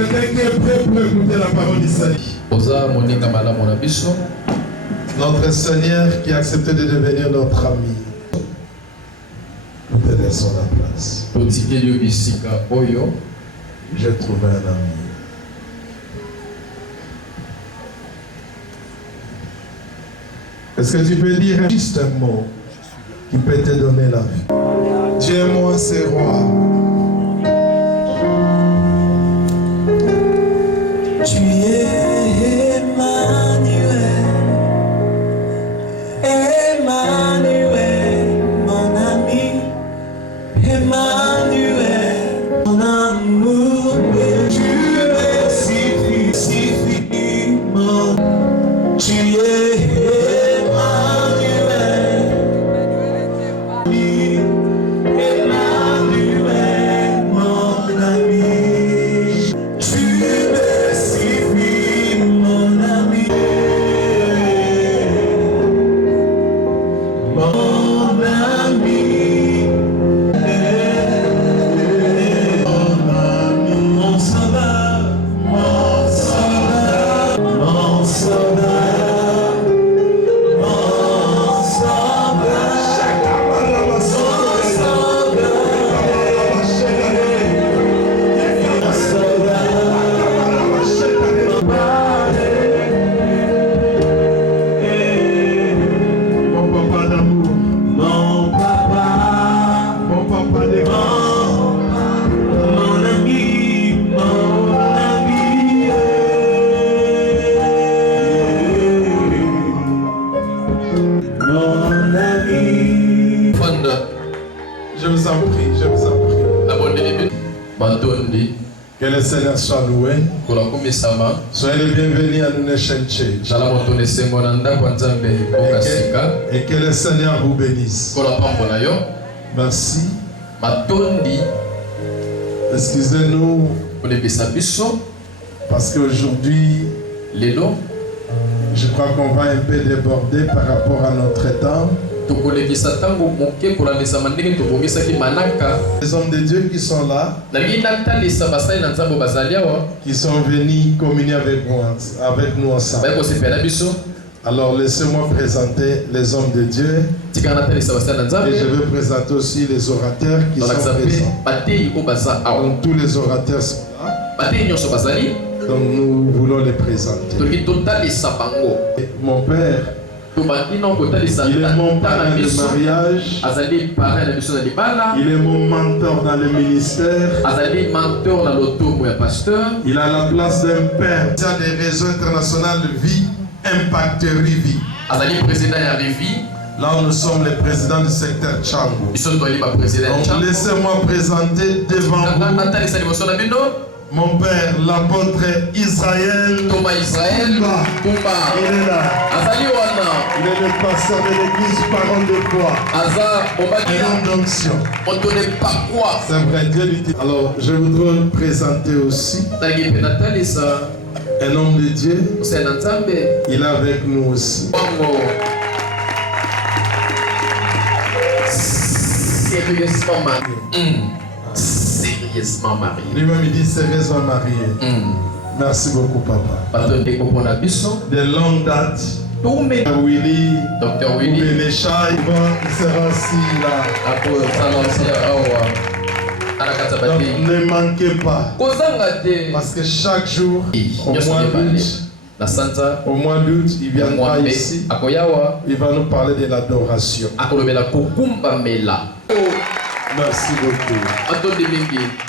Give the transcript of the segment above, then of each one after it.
quelqu'un qui est prêt pour écouter la parole d'Israël. Notre Seigneur qui a accepté de devenir notre ami. Nous te laissons la place. J'ai trouvé un ami. Est-ce que tu peux dire juste un mot qui peut te donner la vie? Dieu moi, c'est roi. Tu es Emmanuel, Emmanuel, mon ami, Emmanuel, mon amour, et tu es si mon, tu es Emmanuel, Emmanuel, mon ami, tu es si mon ami, mon ami, mon sauveur, mon sauveur, mon sauveur, mon Mon papa d'amour, mon papa, mon papa des grands, mon ami, mon ami, mon ami. je vous en prie, je vous en prie. Que le Seigneur soit loué. Soyez les bienvenus à Nation Church. Et que le Seigneur vous bénisse. Merci. Excusez-nous parce qu'aujourd'hui, je crois qu'on va un peu déborder par rapport à notre temps. Les hommes de Dieu qui sont là, qui sont venus communier avec nous ensemble. Alors laissez-moi présenter les hommes de Dieu et je veux présenter aussi les orateurs qui sont présents. Donc tous les orateurs sont là, donc nous voulons les présenter. Mon père, il est mon parrain de mariage, il est mon mentor dans le ministère, il a la place d'un père. Il y a des réseaux internationaux de vie, Impact Rivi. Là où nous sommes les présidents du secteur Tchangou. Donc laissez-moi présenter devant vous mon père, l'apôtre Israël. Thomas Israël. Kumba. Il est là. Il est le pasteur de l'église Parole de Foi. Et d'onction. C'est vrai, Dieu lui dit. Alors, je voudrais présenter aussi un homme de Dieu. Il est avec nous aussi. Sérieusement marié. Lui-même il dit sérieusement marié. Merci beaucoup papa. De longue date. Willy, Dr. Willy, les chats, il sera aussi là. Donc ne manquez pas. Parce que chaque jour, au mois d'août, il viendra ici. Il va nous parler de l'adoration. Merci beaucoup.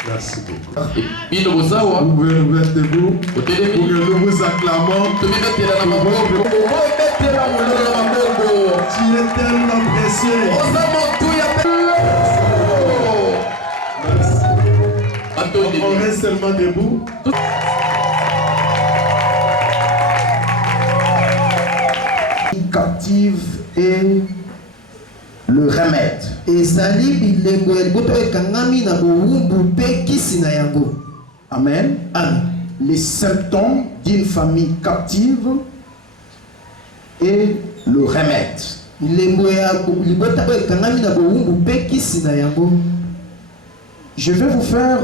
Merci beaucoup. Vous pouvez nous mettre debout pour que nous vous acclamons. Tu es tellement précieux. Merci. On reste seulement debout. Captive et le remède. Amen. Amen. Les symptômes d'une famille captive et le remède. Je vais vous faire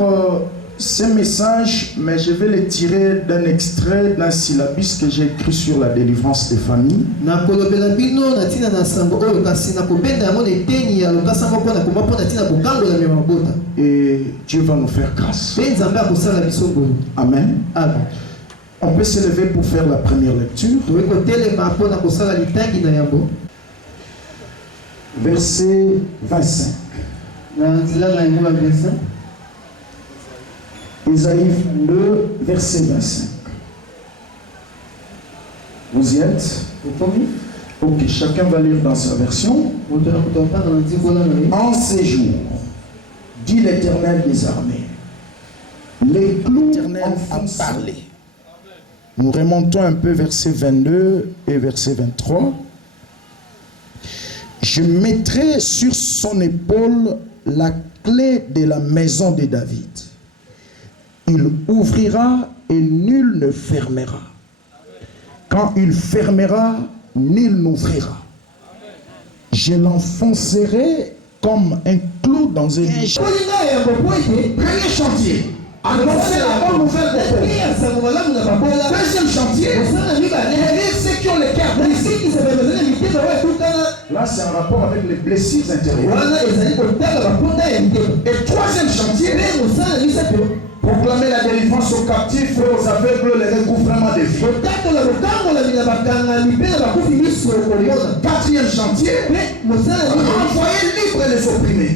ce message, mais je vais le tirer d'un extrait d'un syllabus que j'ai écrit sur la délivrance des familles. Et Dieu va nous faire grâce. Amen. On peut se lever pour faire la première lecture. Verset 25. Isaïe 2, verset 25. Vous y êtes? Ok, chacun va lire dans sa version. En ces jours, dit l'Éternel des armées, les clous ont parlé. Nous remontons un peu verset 22 et verset 23. Je mettrai sur son épaule la clé de la maison de David. Il ouvrira et nul ne fermera. Quand il fermera, nul n'ouvrira. Je l'enfoncerai comme un clou dans un Premier chantier. Annoncer la bonne nouvelle des pauvres. Deuxième chantier. Ceux qui ont les cœurs brisés. Là, c'est un rapport avec les blessures intérieures. Et troisième chantier. Proclamer la délivrance aux captifs et aux aveugles, le recouvrement des vies. Quatrième chantier, envoyer libre les opprimés.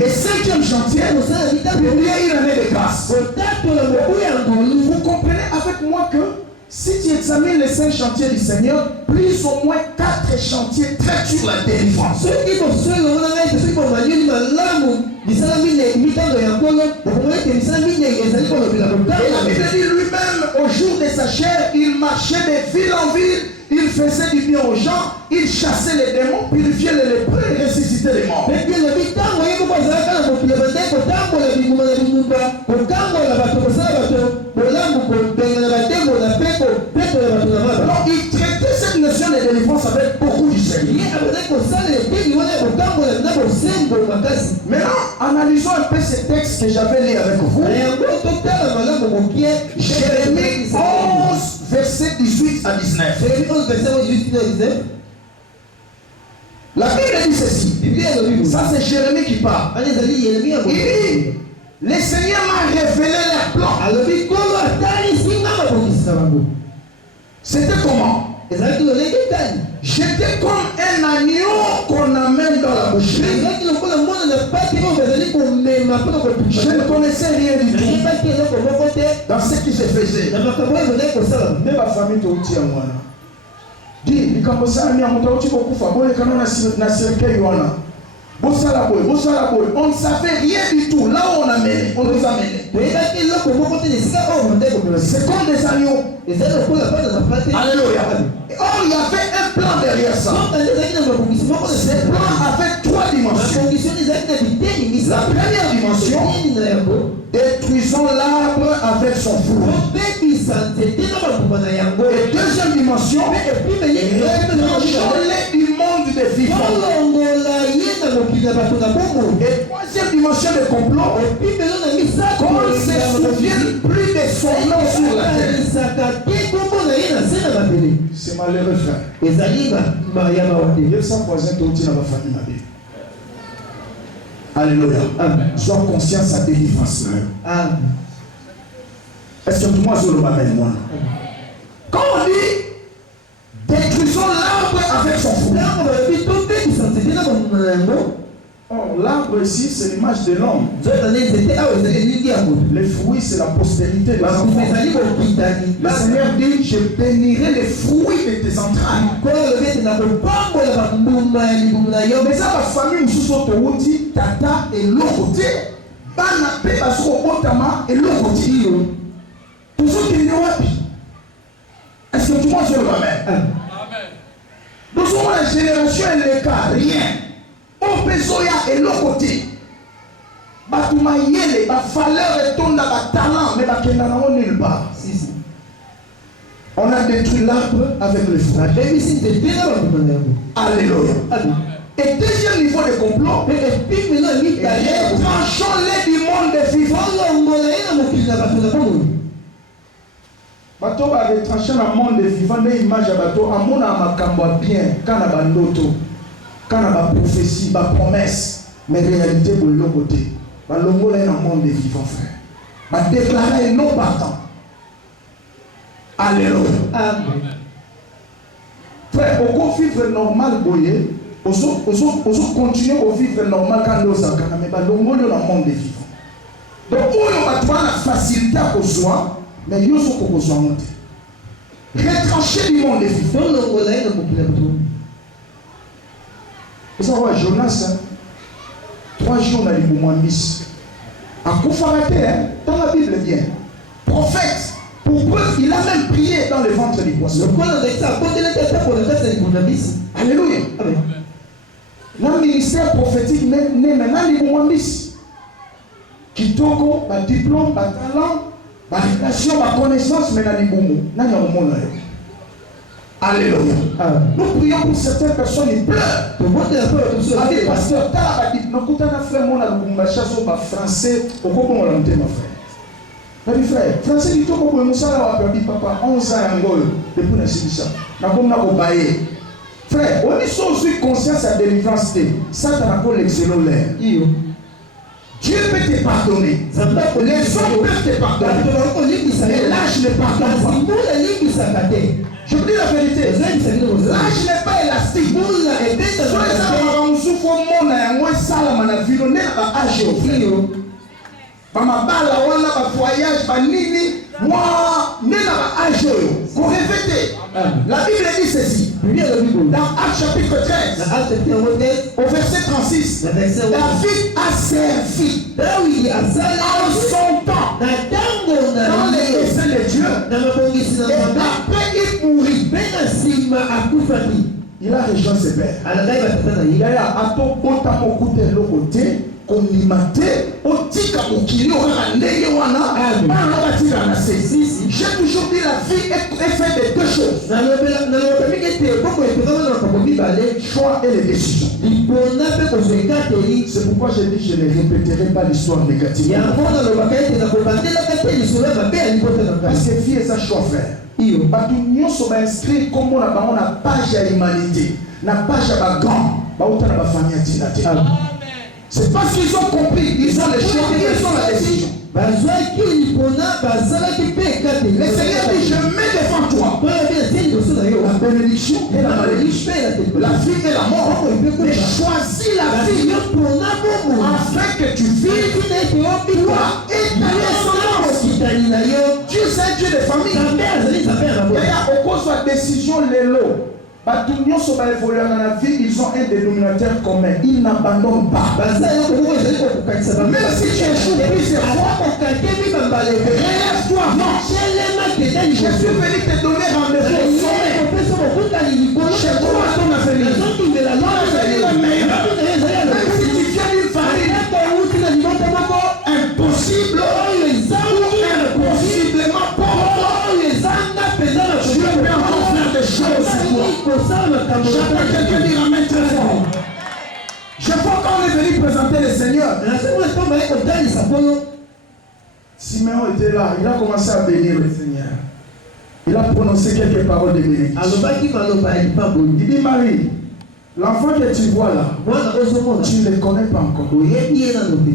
Et cinquième chantier, publier une année de grâce. Vous comprenez avec moi que si tu examines les 5 chantiers du Seigneur, plus ou moins 4 chantiers traitent sur la délivrance. Et la Bible dit lui-même, au jour de sa chair, il marchait de ville en ville, il faisait du bien aux gens, il chassait les démons, purifiait les lépreux et ressuscitait les morts. Alors, il traitait cette notion de délivrance avec beaucoup du Seigneur. Maintenant, analysons un peu ces textes que j'avais lus avec vous. Jérémie 11, verset 18 à 19. La Bible dit ceci. Ça, c'est Jérémie qui parle. Il dit, le Seigneur m'a révélé leur plan. C'était comment? J'étais comme un agneau qu'on amène dans la boucherie. Je ne connaissais rien du tout dans ce qui se faisait. Même ma famille te dit à moi. Dis, on ne savait rien du tout. Là où on a mené, on nous a mené. C'est comme des agneaux. Alléluia. Or, il y avait un plan derrière ça. Ce plan avait 3 dimensions. La première dimension, détruisons l'arbre avec son fruit. Et deuxième dimension, retranchons-les du monde des vivants. Et troisième dimension de complot, qu'on ne se souvienne plus de son nom sur la terre. C'est malheureux, frère. Il y a 100 voisins qui ont dit dans ma famille. Alléluia. Sois conscient à délivrance. Est-ce que tout le monde se le m'amène, moi? Quand on dit détruisons l'arbre avec son fruit. Oh, l'arbre ici, c'est l'image de l'homme. Les fruits, c'est la postérité des enfants. Le Seigneur dit, je bénirai les fruits de tes entrailles. Mais ça, ma famille, nous dit, tata et l'autre. Bana pe basro otama et l'autre. Pour ceux qui n'ont pas. Est-ce que tout le monde se le ramène? Nous sommes la génération et l'écart, rien. On peut soya et l'autre côté. Batuma yele, ba valeur et ton ba talent, mais ba kenda na nulle part. On a détruit l'arbre avec le fruit. Alléluia. Et deuxième niveau de complot, retranchons-les du monde des vivants. Bato va retrancher le monde des vivants, des images à bateau, à mon amakambo bien, quand on a bandoto, quand on a prophétie, ma promesse, mais réalité pour l'autre côté. Balongo là dans le monde des vivants, frère. Va déclarer non partant. Alléluia. Amen. Frère, on peut vivre normal, boye. On peut continuer à vivre normal quand on est mais balongo là dans le monde des vivants. Donc, on va trouver la facilité à besoin, mais il y a besoin de monter. Retrancher du monde des vivants. Vous savez, Jonas, 3 jours dans les moments mis. À Koufarate, dans la Bible bien. Prophète, pour preuve, il a même prié dans le ventre du poisson. Alléluia. Amen. Le ministère prophétique n'est maintenant les moments mis. Kitoko, ma diplôme, ma talent, ma relation, ma connaissance, mais dans les moments. Alléluia. Nous prions pour certaines personnes, ils pleurent. Allez, pasteur, tu as dit, nous écoutons un frère, mon français, au cours de mon frère. Frère, français, du tout, pour nous, ça, on a perdu papa 11 ans en Angola, depuis la Sibissa. Nous avons baillé. Frère, on est sans conscience à délivrance, ça, tu as l'excellent l'air. Dieu peut te pardonner. Les hommes peuvent te pardonner. Mais l'âge ne pardonne pas. Je vous dis la vérité. L'âge n'est pas élastique. La Bible dit ceci. Dans Actes chapitre 13, au verset 36, David a servi en son temps dans les desseins de Dieu. Et après il mourit. Il a rejoint ses pères. Il a j'ai toujours dit la vie est faite de deux choses. Choix et les décisions. C'est pourquoi je dis je ne répéterai pas l'histoire négative. Parce que vie est un choix faire. Nous sommes inscrits comme on a page à l'humanité, la page à bagan, c'est parce qu'ils ont compris, ils ont les choix, ils ont la décision. Le Seigneur dit, je mets devant toi la bénédiction et la malédiction, la vie et la mort. Mais choisis la vie afin que tu vives toi et ta descendance. Dieu c'est un Dieu de famille. D'ailleurs, au cause de la décision, les lots. Ils ont un dénominateur commun. Ils n'abandonnent pas. Même si tu échoues plusieurs fois, relève-toi. Non. Je suis venu te donner rendez-vous au sommet. Chez toi, ton avenir. Le meilleur. Même si tu viens d'une famille impossible ou impossiblement pauvre, Dieu peut encore faire des choses. J'appelle quelqu'un dire amen très fort. Je crois qu'on est venu présenter le Seigneur. Simeon était là, il a commencé à bénir le Seigneur. Il a prononcé quelques paroles de bénédiction. Il dit Marie, l'enfant que tu vois là, tu ne le connais pas encore.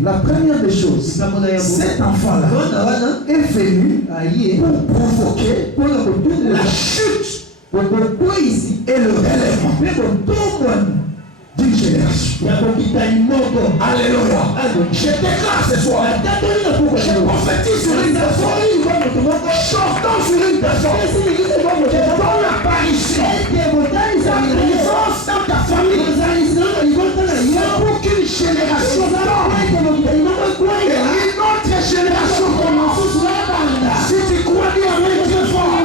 La première des choses, cet enfant-là est venu pour provoquer la chute et le relèvement d'une génération. Alléluia. Je déclare ce soir. Je prophétise sur une personne. Chantant sur une personne. Dans l'apparition. La présence dans ta famille. C'est pour qu'une génération tombe. Et une autre génération commence. Si tu crois dire avec très fort.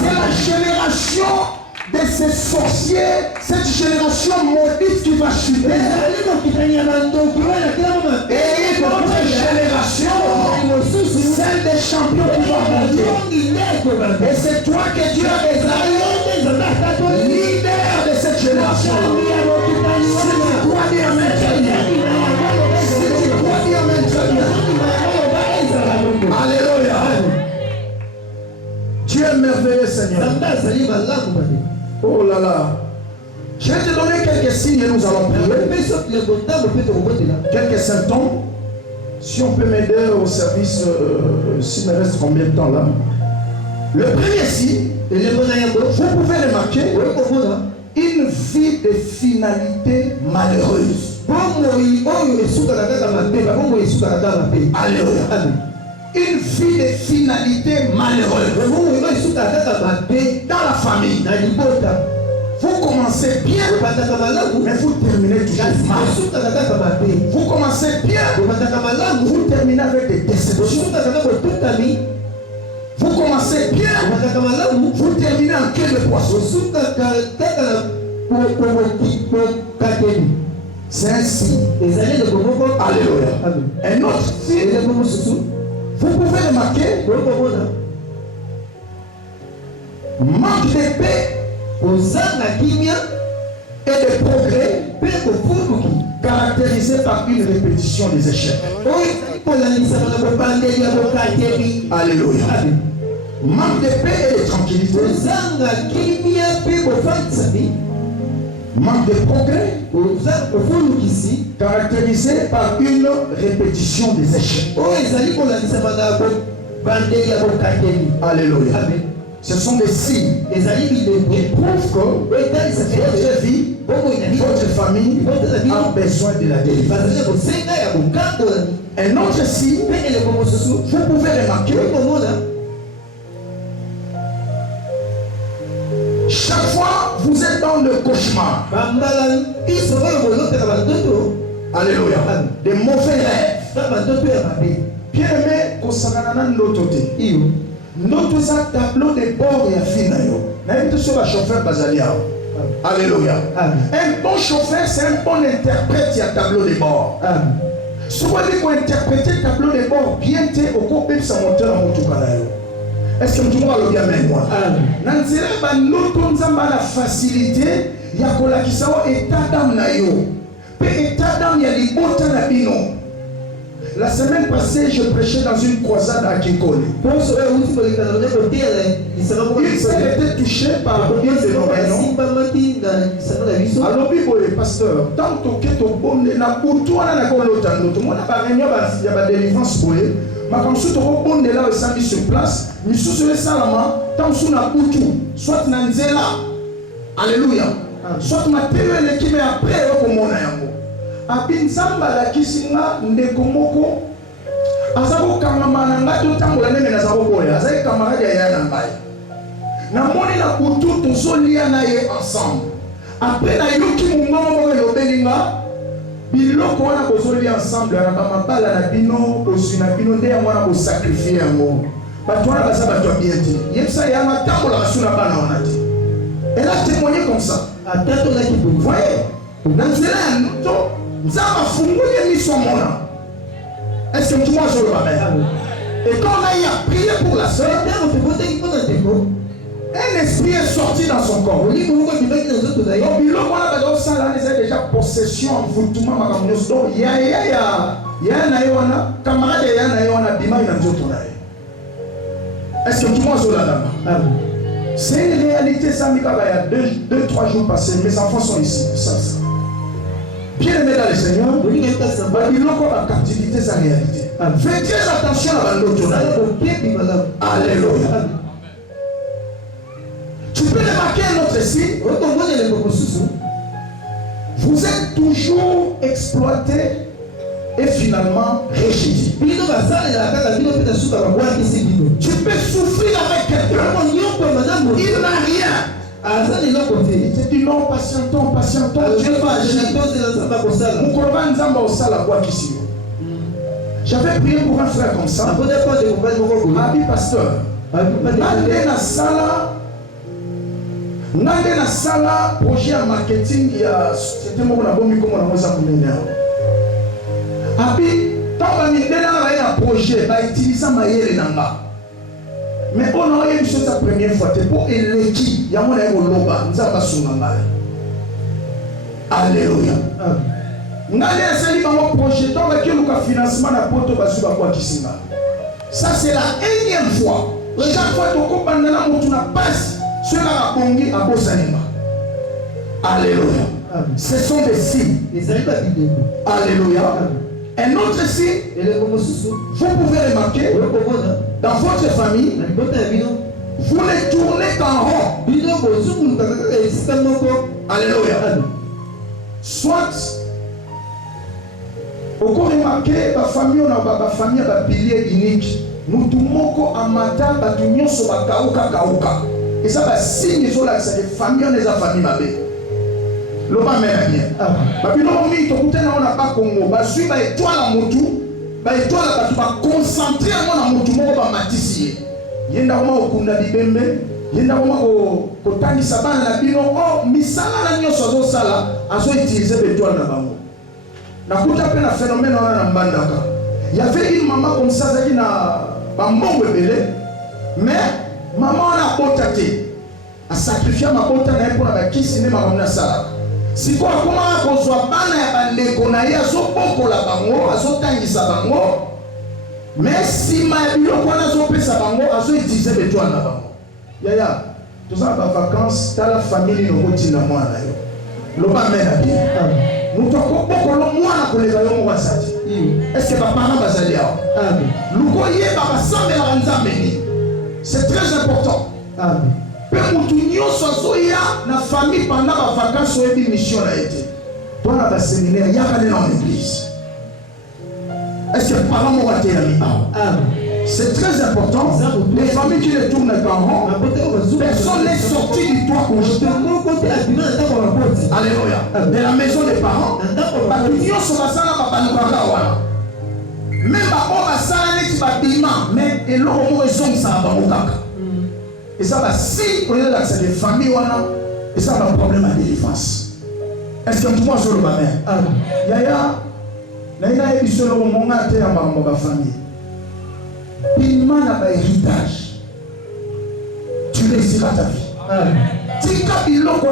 C'est la génération des ces sorciers, cette génération maudite qui va chuter. Et une autre génération, celle des champions qui va monter. Et c'est toi que Dieu a désigné leader de cette génération. Si tu crois dire amen, très bien. Si tu crois dire amen, très bien. Alléluia. Dieu est merveilleux, Seigneur. Oh là là. Je vais te donner quelques signes et nous allons prier. Quelques symptômes. Si on peut m'aider au service, s'il me reste combien de temps là? Le premier signe, vous pouvez remarquer une vie de finalité malheureuse. Alléluia. Une vie de finalité malheureuse. Dans la famille, vous commencez bien, mais vous terminez toujours mal. Vous commencez bien, vous terminez avec des déceptions. Vous commencez bien, vous terminez en queue de poisson. C'est un signe. Alléluia. Un autre signe, vous pouvez remarquer, manque de paix et de progrès caractérisé par une répétition des échecs. Alléluia. Manque de paix et de tranquillité. Manque de progrès caractérisé par une répétition des échecs. Alléluia. Ce sont des signes qui prouvent que votre vie, votre famille a besoin de la délivrance. Un autre signe, vous pouvez remarquer, chaque fois vous êtes dans le cauchemar. Alléluia. Des mauvais rêves. Bien aimé, notre tableau de bord et à chauffeur alléluia. Un bon chauffeur, c'est un bon interprète et tableau de bord. Si vous voulez interpréter le tableau de bord, bien t'es au cours de sa moteur en motoukanayo. Est-ce que tu vois le bien même moi? Nanzira ba notre nzamba la facilité ya kola kisawa état d'âme na yo. Pe état d'âme ya libota na bino. La semaine passée, je prêchais dans une croisade à Kikoli. Il s'est été touché par un phénomène. Alors, pasteur, tant que tu es bon, tu as une délivrance. Mais quand tu es bon, tu es sur place. Mais si tu es salama, tant que tu es soit tu es là. Alléluia. Soit tu es l'équipe après. Abinzamba la kisinga ndeko moko azako kamama na to tambola neme na zako boya azai camarade ya yana mbai na moni na kutu tozolia na ye ensemble après na yoki mungoma moko yobelinga biloko wana kozolia ensemble na mabala na bino osina bino nde ya mwana ko sacrifier yango bato wana baza bato bien te yebisa ya matambola basuna bana wana te elle a témoigné comme ça atato la kibu voyez dans cela noto Zama fungule miso mona. Est-ce que tu vois sur le bâtiment? Et quand on a eu à prier pour la soeur, un esprit est sorti dans son corps. Donc il a déjà possession, envoûtement, donc il y a un camarade est-ce que tu vois sur la dame? C'est une réalité, ça il y a 2-3 jours passés, mes enfants sont ici. Bien aimé dans le Seigneur, il a encore la captivité, sa réalité. Faites très attention à l'autre. Alléluia. Tu peux remarquer un autre signe. Vous êtes toujours exploité et finalement régi. Tu peux souffrir avec quelqu'un. Il n'a rien. Il te dit non, patientons. J'avais prié pour un frère comme ça. Abi pasteur. Ngande na sala projet ya marketing ya société moko na bomi comme na moza kunena. Abi tamba mindela na ya projet ba utiliser mayele nanga. Mais on a eu une chose la première fois pour eleki ya mona yego loba nzamba sunga ngai. Alléluia. Ngande na sali ba projet tamba ki luka financement na poto basu ba kwa kisinga. Ça c'est la énième fois. Chaque fois que tu comprends na mutu na passe cela a bongi à Bosanima. Alléluia. Ce sont des signes. Alléluia. Un autre signe, vous pouvez remarquer, dans votre famille, vous ne tournez qu'en rond. Alléluia. Soit, au cours remarqué, la famille, on a une famille à pilier unique. Nous tournons à matin, nous sommes à Kauka. Et ça va signer sur la famille, on est la famille mabé. Le pas même bien. Parce que nous, on n'a pas Congo. Parce que étoile à Moutou, étoile à tu vas concentrer à Moutou, on va matisier. Il y a un moment où on a dit Bembe, il y a un moment où on a dit Sabana, la bino, oh, misala la nyo sozo sala, a so utiliser l'étoile na bango. Na kuta pe na phénomène on a na mbandaka. Il y avait une maman comme ça, qui na bambongo belé, mais maman a potaté a sacrifié ma bota na pour la kisi ne makamna sala siko akoma kozwa bana ya bandeko na ye azobokola bango azotangisa bango mais si ma biloko wana azopesa bango azoutilize betwa na bango yaya tozala ba vacances tala famille nokotina mwana yo loba mena bien mutu akobokola mwana kolega yo moko asati est-ce que baparent bazali awa luko yeba basambelaka nzambe nini. C'est très important. Amen. Na famille pendant la vacances ou une mission a été. Toi là, séminaire, il y a dans l'église. Est-ce que parents m'ont été amis? C'est très important. Les familles qui les tournent quand personne n'est sorti du toit conjugal. Alléluia. De la maison des parents, même mais et l'homme ça va. Et ça va si on est là, c'est des familles et ça va un problème à délivrance. Est-ce que tu vois sur le bas? Yaya, naïna est sur le moment où tu es dans ma famille. Piment n'a pas héritage. Tu réussiras ta vie. Tika biloko a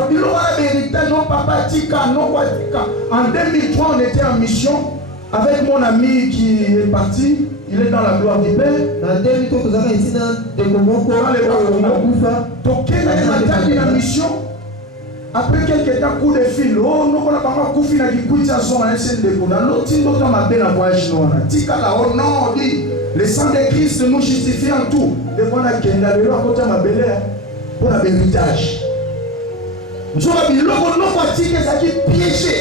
héritage, non papa Tika, non quoi Tika. En 2003, on était en mission avec mon ami qui est parti. Il est dans la gloire du Père. La mission. Après quelques temps, coup de fil. Oh, nous on a pas coup fil qui coûte à son ancien dépôt. Dans l'autre, on a bien voyage noir. Tika là, oh non, dit le sang de Christ nous justifie en tout. Et on a qu'un à côté ma belle pour la héritage. Nous avons dit l'homme non pas tika ça qui piégé.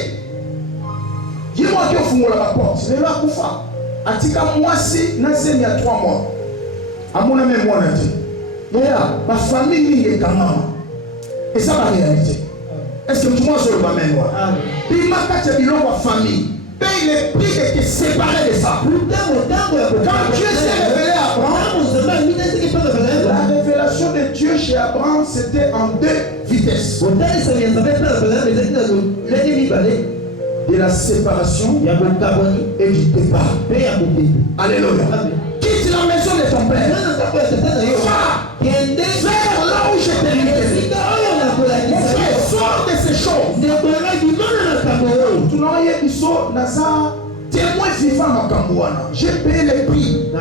Dis-moi qui ouvre la porte. C'est là pour faire. Atika moi si il y a 3 mois. À mon ami moi on a dit. Ma famille est quand même. Et ça va réalité. Est-ce que moi je le vois même moi? Puis ma carte de ma famille. Paye les prix de te séparer de ça. Quand Dieu s'est révélé à Abraham, la révélation de Dieu chez Abraham c'était en 2 vitesses. De la séparation et du départ. Alléluia. Quitte la maison de ton père. Vers là où je t'ai mis. Mon frère, sors de ces choses. Tu n'as rien dit sur Nazar. Témoin vivant à Kambouana. J'ai payé les prix.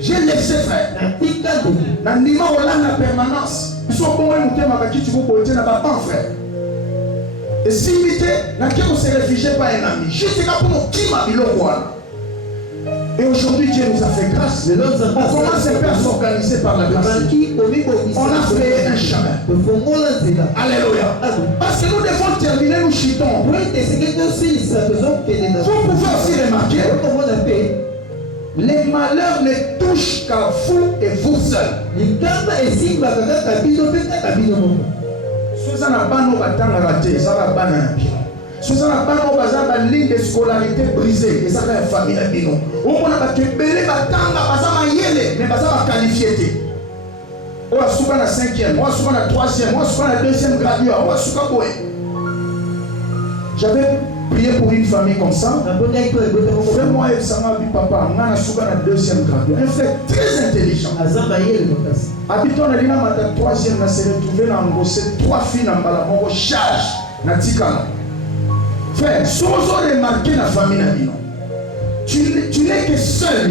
J'ai laissé faire. Nandima Ola na permanence. Ils sont bons et nous ma qui tu vous porter n'a pas frère. Et si n'a qui on se réfugié par un ami. Juste là pour nous qui m'a dit le roi. Et aujourd'hui Dieu nous a fait grâce. On commence à s'organiser par la grâce. On a fait un chemin. Alléluia. Parce que nous devons terminer, nous chutons. Vous pouvez aussi remarquer, les malheurs ne touchent qu'à vous et vous seuls. Si vous avez si vous avez une ligne de scolarité brisée, et ça va une famille à Bino. On a qualifié. on a souvent la 5e, on a souvent la 3e, on a souvent la 2e gradure, on a souvent quoi. J'avais prié pour une famille comme ça. Fais-moi et ça m'a dit papa, on a souvent la 2e gradure. Un frère très intelligent. Habitant la ligne à la 3e, on s'est retrouvé dans le 3 filles dans la charge. Frère, si vous avez remarqué la famille, tu n'es que seul.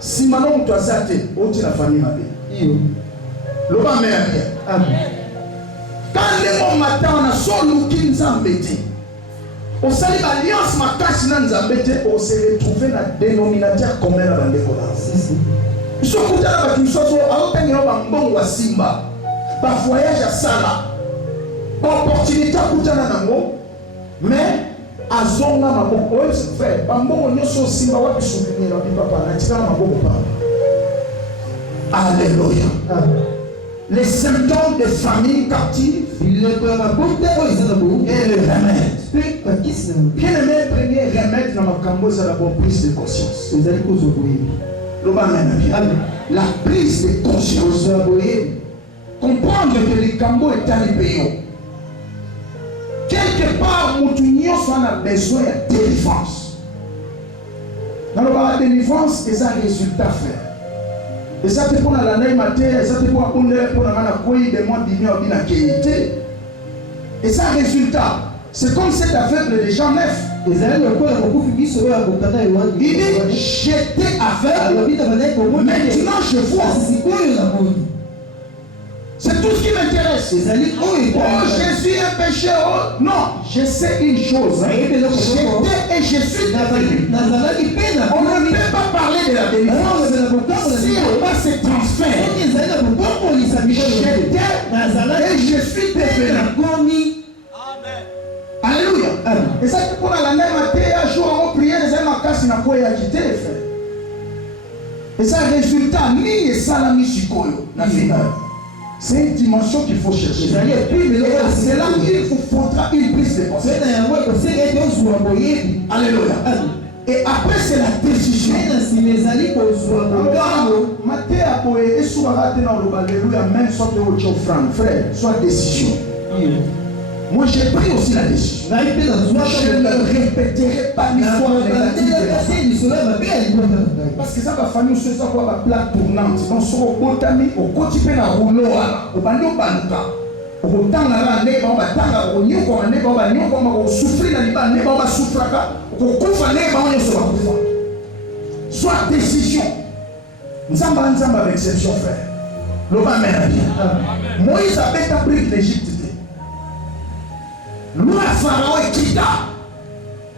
Si maintenant tu as zate, tu la famille. L'homme a bien. Quand les matin, on a son looking zambété. On salue l'alliance ma casse dans zambété, on s'est retrouvé dans le dénominateur commun à la décollage. Je suis content avec une chose, à bon Simba, par voyage à Sala, opportunité à Koutananamo, mais à Zonga Maboko, c'est fait. Bambo, on est sur Simba, on peut souvenir à papa, Natika Maboko. Alléluia. Les symptômes des familles captives et le remède. Bien aimé, premier remède dans ma camboise à la bonne prise de conscience. La prise de conscience. Comprendre que le cambo est arrivé. Quelque part, mon union a besoin de délivrance. Dans la délivrance, c'est un résultat fait. Et ça te pour la neige matin, et ça te pour la couille de moi d'ignorer bien la qualité. Et ça résultat, c'est comme cet aveugle de Jean 9. Il dit j'étais aveugle, maintenant je vois. C'est tout ce qui m'intéresse. Oh, je suis un pécheur. Non, je sais une chose. J'étais et je suis aveugle. On ne peut pas parler de la délivrance si on pas ce transfert. J'étais et je suis devenu. Alléluia. Et ça, pour la même matin, un jour, on priait, les hommes à casse, n'a pas agité, frère. Et ça, résultat, ni et ça, la misikoyo, la finale. C'est une dimension qu'il faut chercher. C'est là qu'il faut faudra une prise de conscience. Alléluia. Et après, c'est la décision. Frère, soit décision. Moi j'ai pris aussi la décision. Je ne répéterai pas une fois parce que ça va falloir se faire la plaque tournante. Donc sur le botami, au quotidien à rouleau, au bandeau banuka, au temps à la neba, on va tanga, au niou comme un neba, on va niou comme on souffre la neba, neba on va souffrir, au couvre neba on se va couvrir. Soit décision. Nous avons avec exception frère. L'homme mène bien. Moïse a fait un brique d'Égypte. Loi Pharaon et Kita.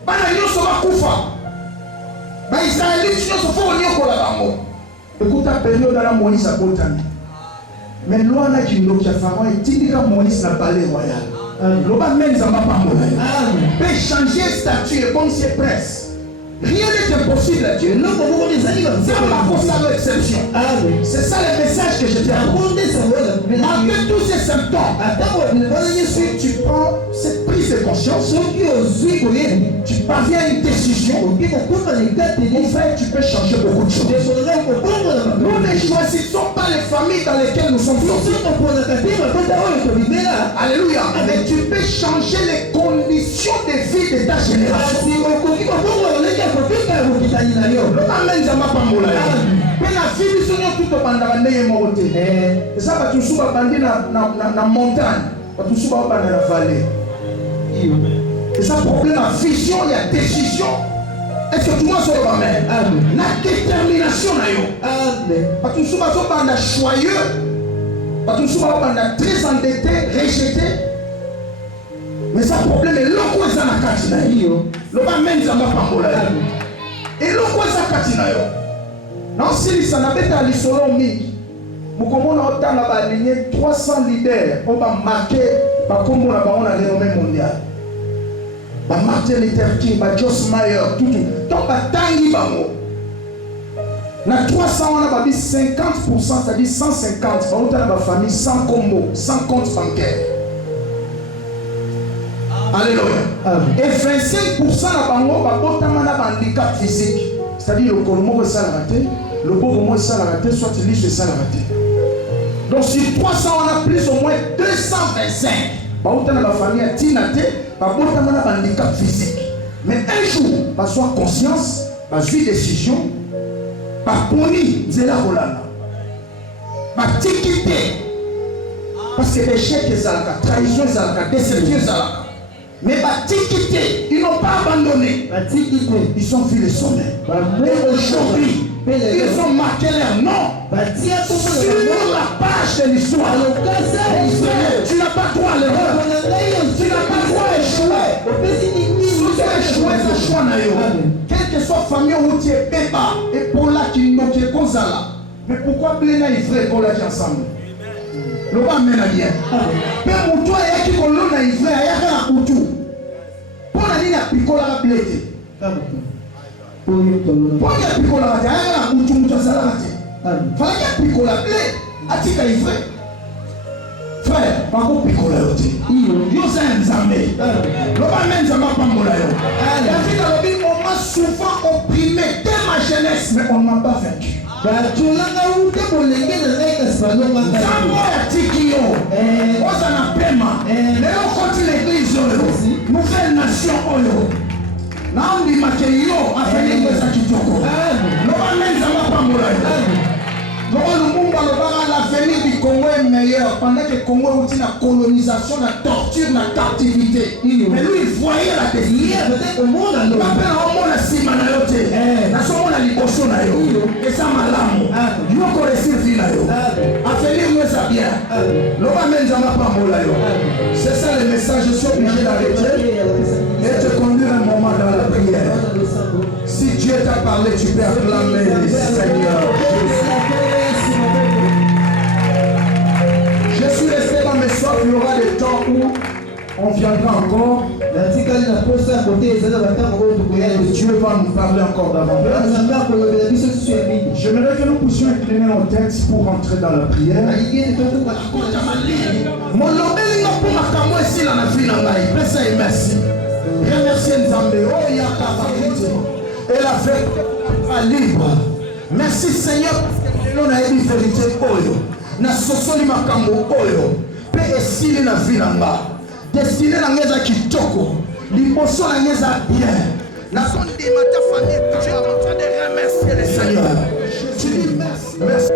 Bana yoso bakufa. Ba Israélites yoso fo nyoko la bango. Écoute la période dans la Moïse a botani. Mais loi na kindo kia Pharaon et tindika Moïse na palais royal. Loba même ça m'a pas molé. Peut changer statut et comme c'est presse. Rien n'est impossible à Dieu. C'est ma conscience exception. C'est ça le message que je t'ai apporté. Malgré tous ces symptômes, si tu prends cette prise de conscience, tu parviens à une décision. En fait, tu peux changer beaucoup de choses. Nous ne choisissons pas les familles dans lesquelles nous sommes sortis. Alléluia. Mais tu peux changer les conditions de vie de ta génération. Amen, ça m'a pas moulé. Mais la vie, c'est tout au bandana de monter. Et ça va tout souvent bander dans la montagne, va tout souvent bander dans la vallée. Et ça, problème à vision, il y a décision. Est-ce que tout le monde se va même? La détermination, va tout souvent bander choyeux, va tout souvent bander très endetté, rejeté. Mais ça, problème est l'eau ça n'a pas de l'eau même, ça m'a pas moulé. Et l'eau ça katina yo. Non si ça n'a pas été à l'isolo mingi. Mukomona autant la baligné 300 leaders on va marquer par comme on a renommée mondiale. Ba Martin Luther King, ba Joyce Meyer, tout. Donc ba tangi bango. Na 300 on a 50%, c'est-à-dire 150. On a la famille sans combo, sans compte bancaire. Alléluia. Et 25% la bango va botamana handicap physique. C'est-à-dire le colmo est ça la raté, le pauvre moi ça la raté, soit lui c'est ça la raté. Donc sur 300, on a plus ou moins 225. Autant dans la famille à Tinate, autant dans le handicap physique. Mais un jour, par soit conscience, par une décision, par poni, c'est la rolana. Par tiquité. Parce que l'échec est la trahison est la déception est la. Mais Batikité, ils n'ont pas abandonné. Ils ont vu le sommet. Et aujourd'hui, ils ont marqué leur nom sur la page de l'histoire. Tu n'as pas droit à l'erreur. Tu n'as pas droit à échouer. Si tu as échoué, c'est choix. Quelle que soit la famille où tu es bébé, et pour la qui nous est comme ça. Mais pourquoi Bléna est vrai qu'on l'a dit ensemble? Le roi mène à bien. Mais pour toi, il y a qui qu'on l'a livré, il y a un couteau. Pour la ligne à picoler la blé. Pour la picoler la blé, il y a un couteau, il y a un couteau. Il fallait qu'il y ait picoler la blé. A-t-il qu'à livré? Frère, pas qu'on picole la blé. Il y a un zambé. Le roi mène à pas mon laïo. La vie dans la vie, on m'a souvent opprimé dès ma jeunesse, mais on ne m'a pas vaincu. Nouvelle nation oyo naombi makeyo afeli kwesa kitoko loba menza mapambola loba lumumba loba l'avenir du Congo est meilleur pendant que le Congo est aussi la colonisation, la torture, la captivité. Mais lui il voyait la destinée au monde à l'eau. Après on monde la simanayote na somo la liboso na yo et ça malamu yo ko réussir na yo afeli kwesa bien loba menza mapambola yo. C'est ça le message. Je suis obligé d'arrêter et te conduire un moment dans la prière. Si Dieu t'a parlé, tu peux acclamer le Seigneur. Je suis resté dans mes sortes, il y aura des temps où on viendra encore. Dieu va nous parler encore davantage. J'aimerais que nous puissions incliner nos têtes pour entrer dans la prière. Mon lobby n'a pas ma ici dans la vie. Merci. Remerciez Nzambe. Oh, il y a et la fête à libre. Merci Seigneur parce que nous avons une vérité. Na sosoli makambo oyo pe esili na vinanga destiné na ngeza kitoko liboso na ngeza bien na sondima ta famille tu es en train de remercier le Seigneur. Je dis merci.